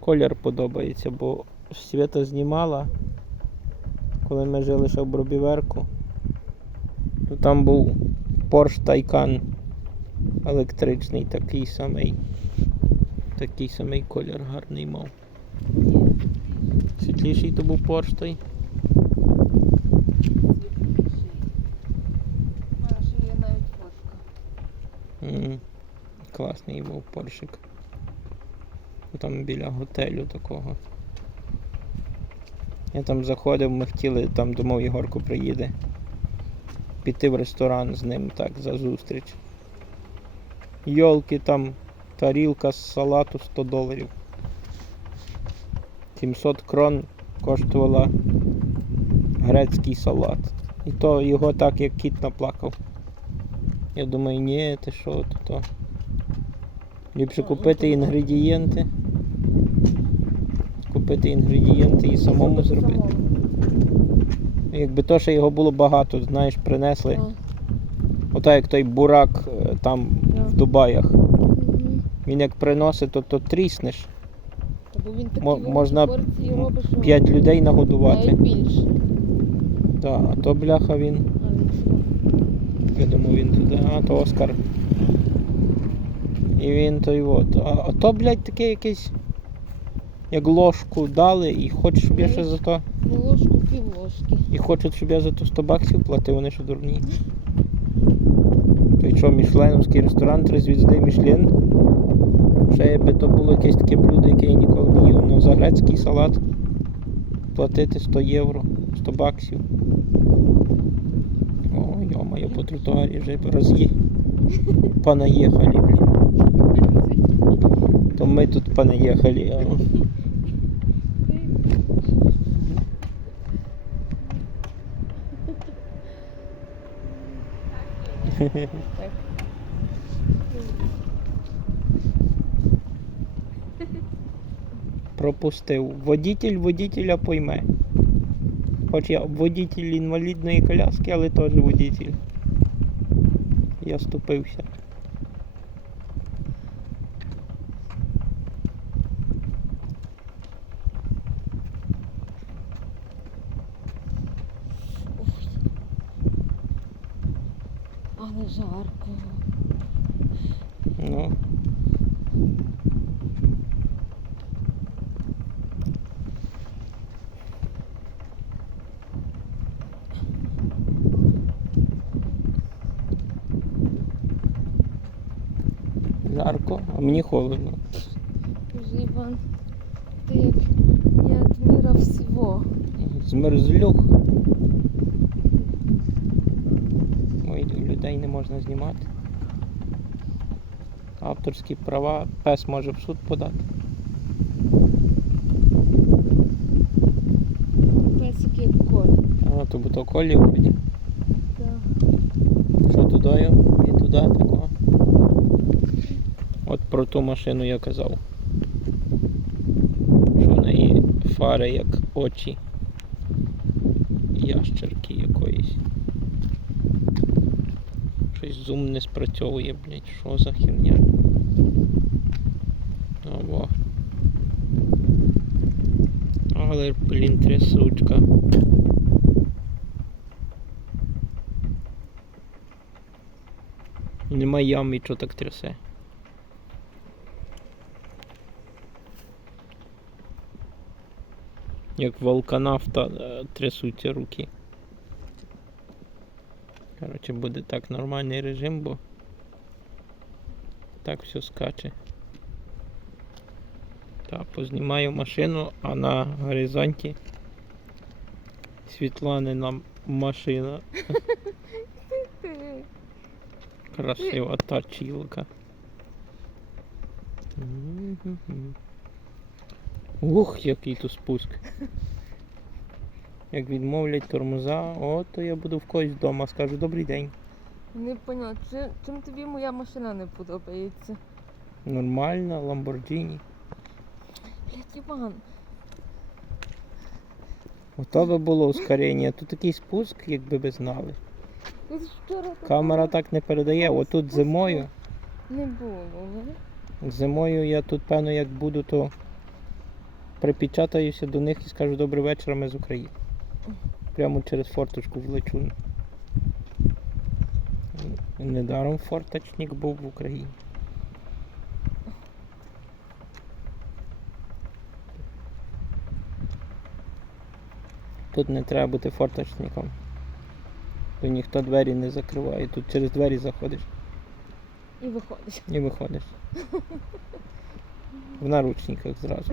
колір подобається, бо Свята знімала, коли ми жили ще в Бробіверку, то там був Porsche Taycan електричний, такий самий. Такий самий колір гарний мав. Світліший то був Porsche той. Класний був поршик. Там біля готелю такого. Я там заходив, ми хотіли, там думав Єгорко приїде. Піти в ресторан з ним так за зустріч. Йолки там тарілка з салату 100 доларів. 700 крон коштувала грецький салат. І то його так як кіт наплакав. Я думаю, ні, ти що то, то. Ліпше Ну, купити ну, інгредієнти. Купити інгредієнти і самому зробити. Якби то, що його було багато, знаєш, принесли. Ну. Ота як той бурак е, там Ну. в Дубаях. Він як приносить, то, то тріснеш. Можна порції робить, що П'ять людей нагодувати. більше. Да, а то бляха він? Я думаю, він туди. А, то Оскар. І він той от. А, а то, блядь, таке якесь. Як ложку дали і хочуть, щоб я ще за то. Не ложку, пів ложки. І хочуть, щоб я за то 100 баксів платив, вони що дурні. Той що, мішленовський ресторан, три звізди Мішлен. Ще якби то було якесь таке блюдо, яке я ніколи не їв. Ну за грецький салат платити 100 євро, 100 баксів. О, йо-моє, по тротуарі вже роз'ї. Понаїхали, блін. То ми тут понаїхали. Пропустив. Водитель водителя пойме. Хоч я водитель інвалідної коляски, але теж водитель. Я ступився. Але жарко. Ну. Жарко, а мені холодно. Боже, Іван, ти як не от мира всього. Змерзлюк. Людей не можна знімати. Авторські права пес може в суд подати. Песик як коль. А, то бо то колі вроді. Да. Що туди і туди такого. От про ту машину я казав. Що в неї фари як очі. Ящерки якоїсь. Щось зум не спрацьовує, блядь, що за херня. Ого. Але, блін, трясучка. Нема ями, що так трясе. Як волканавта е, трясуться руки. Коротше, буде так нормальний режим, бо так все скаче. Так, познімаю машину, а на горизонті Світланина машина. Красива тачілка. Ух, який тут спуск. Як відмовлять тормоза, о, то я буду в когось вдома, скажу добрий день. Не поняла, чи, чим тобі моя машина не подобається? Нормально, Ламборджині. Блять, Іван, Ото би було ускорення. Тут такий спуск, якби ви знали. ти ж вчора Камера так не передає. Отут зимою. не було? Зимою я тут, певно, як буду, то припечатаюся до них і скажу добрий вечір, ми з України. Прямо через форточку влечу. Недаром форточник був в Україні. Тут не треба бути форточником. Бо ніхто двері не закриває. Тут через двері заходиш І виходиш. і виходиш. В наручниках зразу.